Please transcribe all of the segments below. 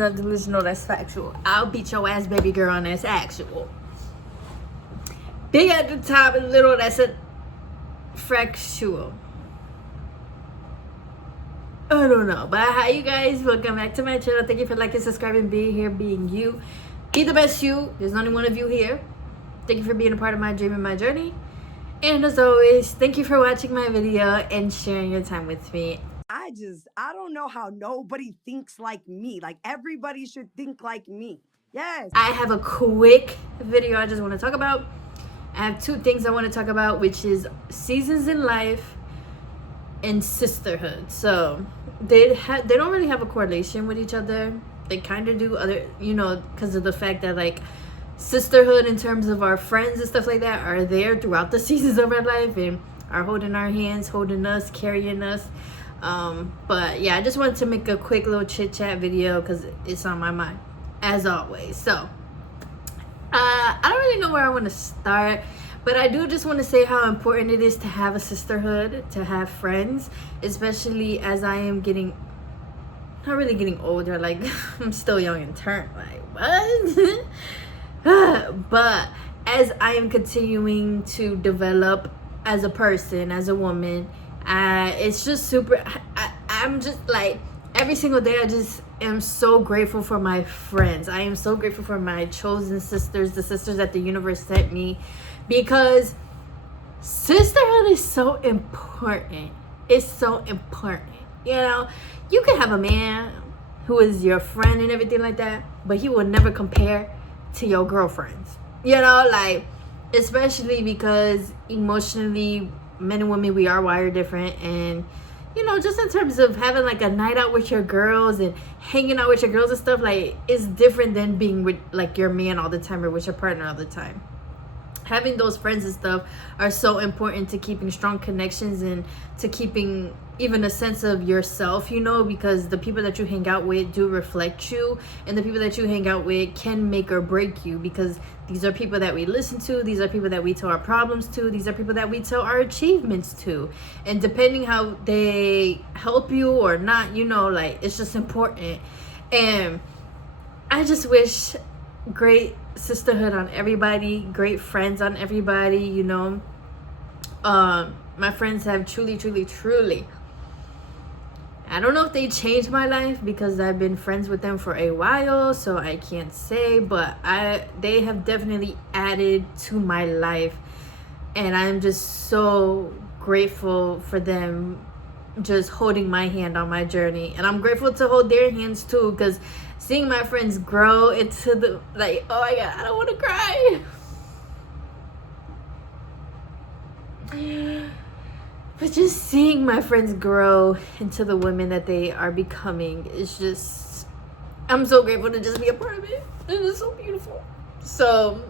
Not delusional, that's factual. I'll beat your ass, baby girl, and that's actual. Big at the top and little, that's a factual. I don't know, but hi you guys, welcome back to my channel. Thank you for liking, subscribing, being here, being you. Be the best you. There's only one of you here. Thank you for being a part of my dream and my journey. And as always, thank you for watching my video and sharing your time with me. I don't know how nobody thinks like me. Like, everybody should think like me. Yes. I have a quick video I just want to talk about. I have two things I want to talk about, which is seasons in life and sisterhood. So they don't really have a correlation with each other. They kind of do, other, you know, because of the fact that like sisterhood in terms of our friends and stuff like that are there throughout the seasons of our life and are holding our hands, holding us, carrying us. But yeah, I just wanted to make a quick little chit chat video because it's on my mind as always. So I don't really know where I want to start, but I do just want to say how important it is to have a sisterhood, to have friends, especially as I am getting, not really getting older, like I'm still young in turn, like what? But as I am continuing to develop as a person, as a woman, it's just super, I'm just like, every single day I just am so grateful for my friends. I am so grateful for my chosen sisters, the sisters that the universe sent me, because sisterhood is so important. It's so important. You know, you can have a man who is your friend and everything like that, but he will never compare to your girlfriends. You know, like, especially because emotionally, men and women, we are wired different. And you know, just in terms of having like a night out with your girls and hanging out with your girls and stuff, like, it's different than being with like your man all the time or with your partner all the time. Having those friends and stuff are so important to keeping strong connections and to keeping even a sense of yourself, you know, because the people that you hang out with do reflect you, and the people that you hang out with can make or break you, because these are people that we listen to, these are people that we tell our problems to, these are people that we tell our achievements to, and depending how they help you or not, you know, like, it's just important. And I just wish great sisterhood on everybody, great friends on everybody, you know. My friends have truly, I don't know if they changed my life because I've been friends with them for a while, so I can't say, but they have definitely added to my life, and I'm just so grateful for them just holding my hand on my journey. And I'm grateful to hold their hands too, because seeing my friends grow into the, like, oh my god, I don't want to cry, but just seeing my friends grow into the women that they are becoming is just, I'm so grateful to just be a part of it. It is so beautiful. So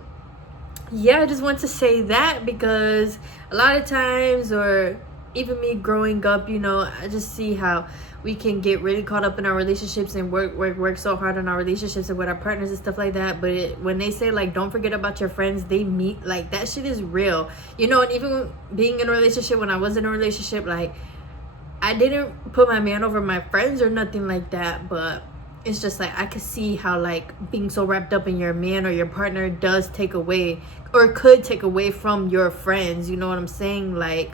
yeah, I just want to say that, because a lot of times, or even me growing up, you know, I just see how we can get really caught up in our relationships and work so hard on our relationships and with our partners and stuff like that. But when they say like, don't forget about your friends, they meet, like, that shit is real, you know. And even being in a relationship, when I was in a relationship, like, I didn't put my man over my friends or nothing like that, but it's just like I could see how like being so wrapped up in your man or your partner does take away, or could take away from your friends, you know what I'm saying? Like,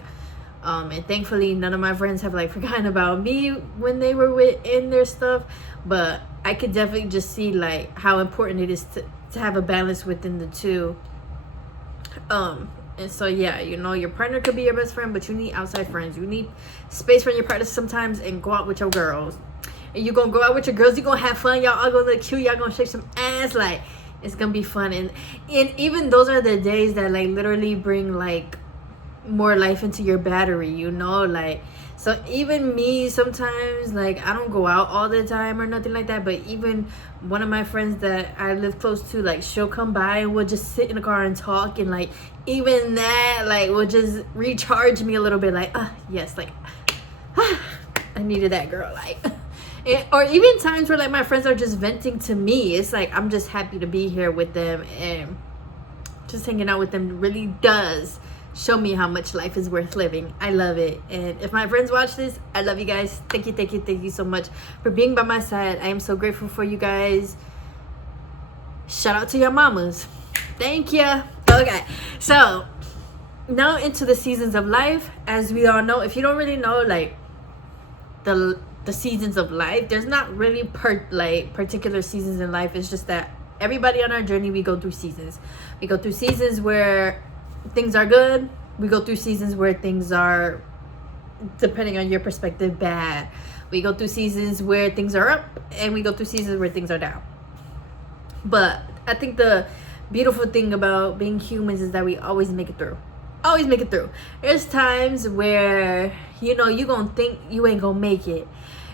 and thankfully none of my friends have like forgotten about me when they were in their stuff, but I could definitely just see like how important it is to have a balance within the two. And so yeah, you know, your partner could be your best friend, but you need outside friends. You need space from your partner sometimes, and go out with your girls. And you're gonna go out with your girls, you're gonna have fun, y'all all gonna look cute, y'all gonna shake some ass, like, it's gonna be fun. And even those are the days that like literally bring like more life into your battery, you know. Like, so even me sometimes, like, I don't go out all the time or nothing like that, but even one of my friends that I live close to, like, she'll come by and we'll just sit in the car and talk, and like even that like will just recharge me a little bit, like, yes, like, I needed that, girl, like. Or even times where like my friends are just venting to me, it's like I'm just happy to be here with them, and just hanging out with them really does show me how much life is worth living. I love it. And if my friends watch this, I love you guys. Thank you so much for being by my side. I am so grateful for you guys. Shout out to your mamas. Thank you. Okay, so now into the seasons of life. As we all know, if you don't really know like the seasons of life, there's not really particular seasons in life. It's just that everybody on our journey, we go through seasons. We go through seasons where things are good. We go through seasons where things are, depending on your perspective, bad. We go through seasons where things are up, and we go through seasons where things are down. But I think the beautiful thing about being humans is that we always make it through. Always make it through. There's times where, you know, you gonna think you ain't gonna make it.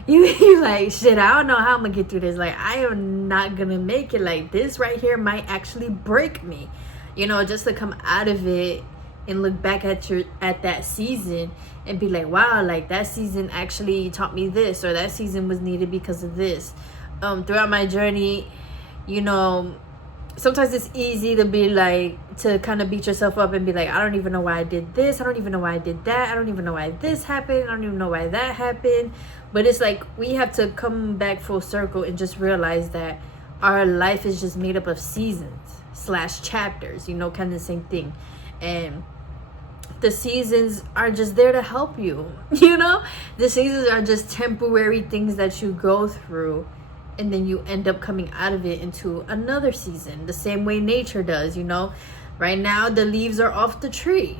You like, shit, I don't know how I'm gonna get through this. Like, I am not gonna make it. Like, this right here might actually break me. You know, just to come out of it and look back at that season and be like, wow, like that season actually taught me this, or that season was needed because of this. Throughout my journey, you know, sometimes it's easy to be like, to kind of beat yourself up and be like, I don't even know why I did this. I don't even know why I did that. I don't even know why this happened. I don't even know why that happened. But it's like, we have to come back full circle and just realize that our life is just made up of seasons / chapters, you know, kind of the same thing. And the seasons are just there to help you, you know. The seasons are just temporary things that you go through, and then you end up coming out of it into another season, the same way nature does, you know. Right now the leaves are off the tree,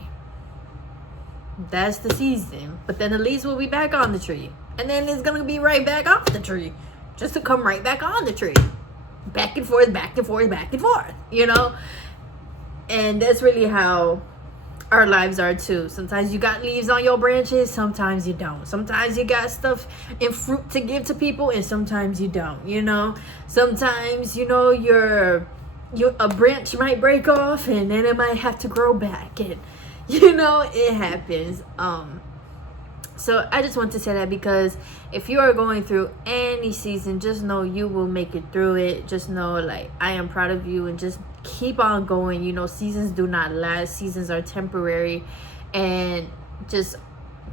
that's the season, but then the leaves will be back on the tree, and then it's gonna be right back off the tree, just to come right back on the tree, back and forth, you know. And that's really how our lives are too. Sometimes you got leaves on your branches, sometimes you don't. Sometimes you got stuff in fruit to give to people, and sometimes you don't, you know. Sometimes, you know, a branch might break off, and then it might have to grow back, and you know, it happens. So I just want to say that, because if you are going through any season, just know you will make it through it. Just know, like, I am proud of you, and just keep on going. You know, seasons do not last. Seasons are temporary, and just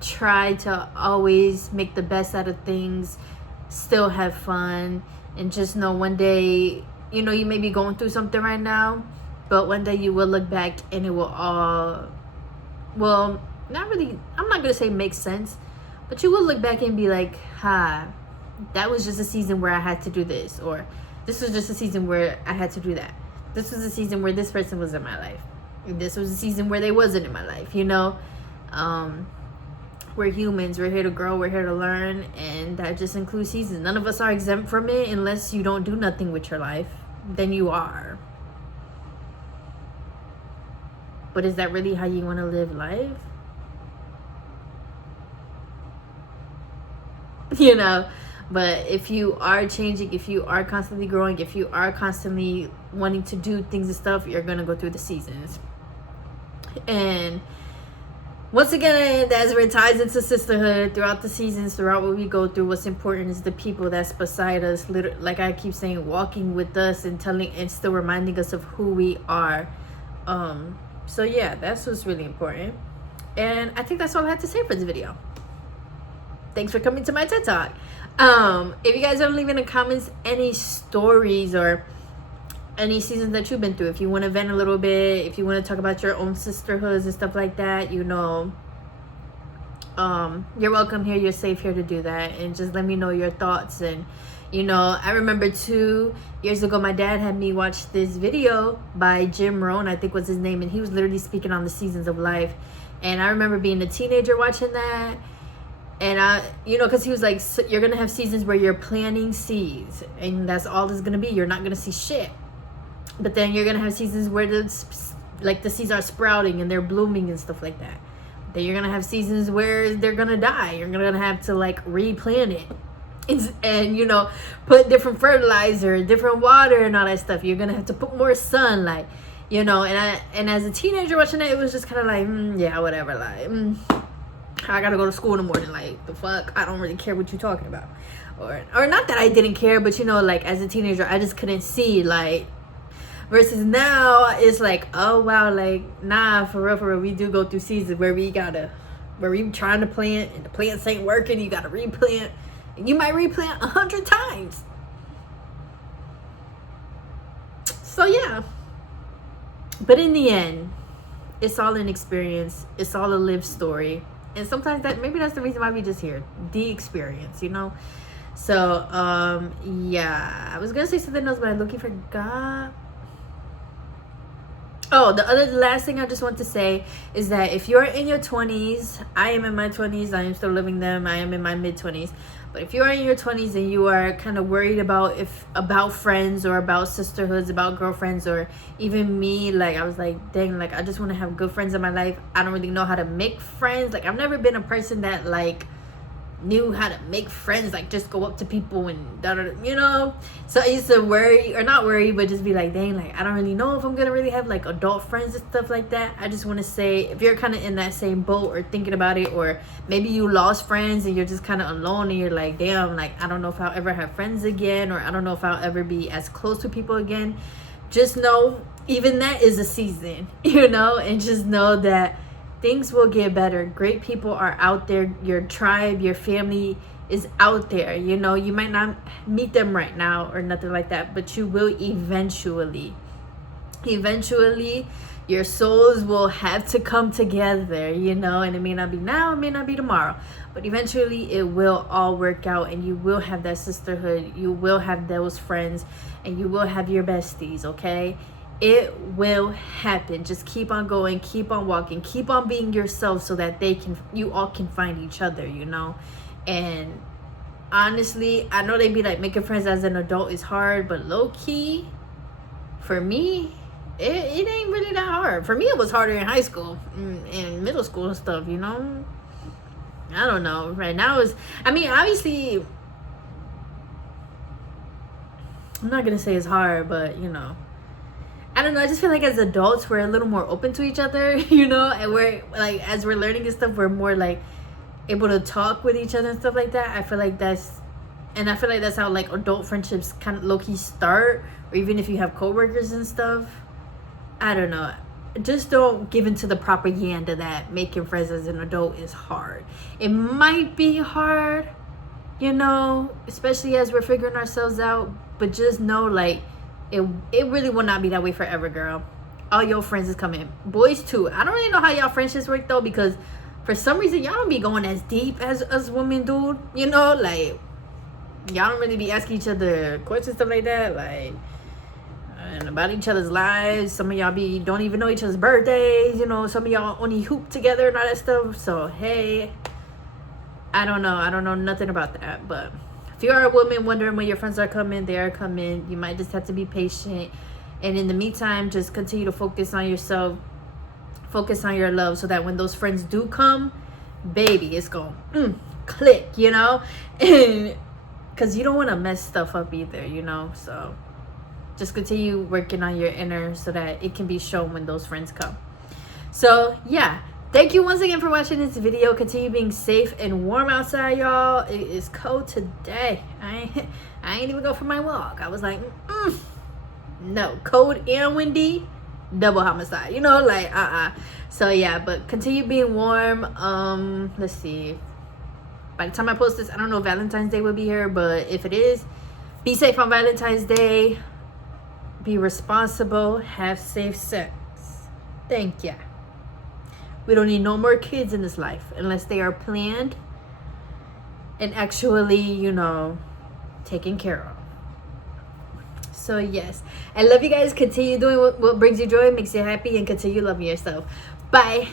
try to always make the best out of things, still have fun, and just know one day, you know, you may be going through something right now, but one day you will look back and it will all, well, not really, I'm not gonna say make sense, but you will look back and be like, that was just a season where I had to do this, or this was just a season where I had to do that. This was a season where this person was in my life. This was a season where they wasn't in my life, you know. We're humans, we're here to grow, we're here to learn, and that just includes seasons. None of us are exempt from it unless you don't do nothing with your life. Then you are. But is that really how you want to live life? You know, but if you are changing, if you are constantly growing, if you are constantly wanting to do things and stuff, you're gonna go through the seasons. And once again, as it ties into sisterhood, throughout the seasons, throughout what we go through, what's important is the people that's beside us, like I keep saying, walking with us and telling and still reminding us of who we are. So yeah, that's what's really important. And I think that's all I had to say for this video. Thanks for coming to my TED Talk. If you guys want to leave in the comments any stories or any seasons that you've been through, if you want to vent a little bit, if you want to talk about your own sisterhoods and stuff like that, you know, you're welcome here. You're safe here to do that, and just let me know your thoughts. And you know, I remember 2 years ago, my dad had me watch this video by Jim Rohn, I think was his name, and he was literally speaking on the seasons of life. And I remember being a teenager watching that. And I, you know, because he was like, so you're going to have seasons where you're planting seeds, and that's all it's going to be. You're not going to see shit. But then you're going to have seasons where the seeds are sprouting and they're blooming and stuff like that. Then you're going to have seasons where they're going to die. You're going to have to like replant it. And, you know, put different fertilizer, different water and all that stuff. You're going to have to put more sunlight, you know. And as a teenager watching it, it was just kind of like, yeah, whatever. Like, I gotta go to school in the morning, like, the fuck, I don't really care what you're talking about. Or not that I didn't care, but you know, like, as a teenager, I just couldn't see, like, Versus now, it's like, oh wow, like nah, for real, we do go through seasons where we trying to plant and the plants ain't working. You gotta replant, and you might replant 100 times. So yeah, but in the end, it's all an experience. It's all a lived story, and sometimes maybe that's the reason why we just hear the experience, you know. So yeah, I was gonna say something else, but I looking forgot. Oh, the last thing I just want to say is that if you're in your 20s, I am in my 20s, I am still living them, I am in my mid-20s. But if you are in your 20s and you are kind of worried about friends or about sisterhoods, about girlfriends, or even me, like I was like, dang, like I just want to have good friends in my life. I don't really know how to make friends. Like I've never been a person that like knew how to make friends, like just go up to people and you know. So I used to worry, or not worry, but just be like, dang, like I don't really know if I'm gonna really have like adult friends and stuff like that. I just want to say, if you're kind of in that same boat or thinking about it, or maybe you lost friends and you're just kind of alone and you're like, damn, like I don't know if I'll ever have friends again, or I don't know if I'll ever be as close to people again, just know even that is a season, you know. And just know that things will get better. Great people are out there. Your tribe, your family is out there. You know, you might not meet them right now or nothing like that, but you will eventually. Eventually, your souls will have to come together, you know, and it may not be now, it may not be tomorrow, but eventually it will all work out, and you will have that sisterhood. You will have those friends, and you will have your besties, okay? It will happen. Just keep on going, keep on walking, keep on being yourself, so that you all can find each other, you know. And honestly, I know they be like, making friends as an adult is hard, but low key, for me, it ain't really that hard. For me, it was harder in high school and middle school and stuff, you know. I don't know. Right now obviously, I'm not gonna say it's hard, but you know, I don't know. I just feel like as adults, we're a little more open to each other, you know, and we're like, as we're learning this stuff, we're more like able to talk with each other and stuff like that. I feel like that's how like adult friendships kind of low-key start, or even if you have coworkers and stuff. I don't know. Just don't give into the propaganda that making friends as an adult is hard. It might be hard, you know, especially as we're figuring ourselves out, but just know, like, it really will not be that way forever, girl. All your friends is coming. Boys too. I don't really know how y'all friendships work though, because for some reason y'all don't be going as deep as us women do, you know. Like y'all don't really be asking each other questions, stuff like that, like, and about each other's lives. Some of y'all don't even know each other's birthdays, you know. Some of y'all only hoop together and all that stuff. So hey, I don't know nothing about that. But if you are a woman wondering when your friends are coming, they are coming. You might just have to be patient, and in the meantime, just continue to focus on yourself, focus on your love, so that when those friends do come, baby, it's gonna click, you know. And because you don't want to mess stuff up either, you know. So just continue working on your inner, so that it can be shown when those friends come. So yeah, thank you once again for watching this video. Continue being safe and warm outside, y'all. It is cold today. I ain't even go for my walk. I was like, no, cold and windy, double homicide, you know, like so yeah, but continue being warm. Let's see, by the time I post this, I don't know if Valentine's Day will be here, but if it is, be safe on Valentine's Day. Be responsible. Have safe sex. Thank ya. We don't need no more kids in this life unless they are planned and actually, you know, taken care of. So yes, I love you guys. Continue doing what brings you joy, makes you happy, and continue loving yourself. Bye.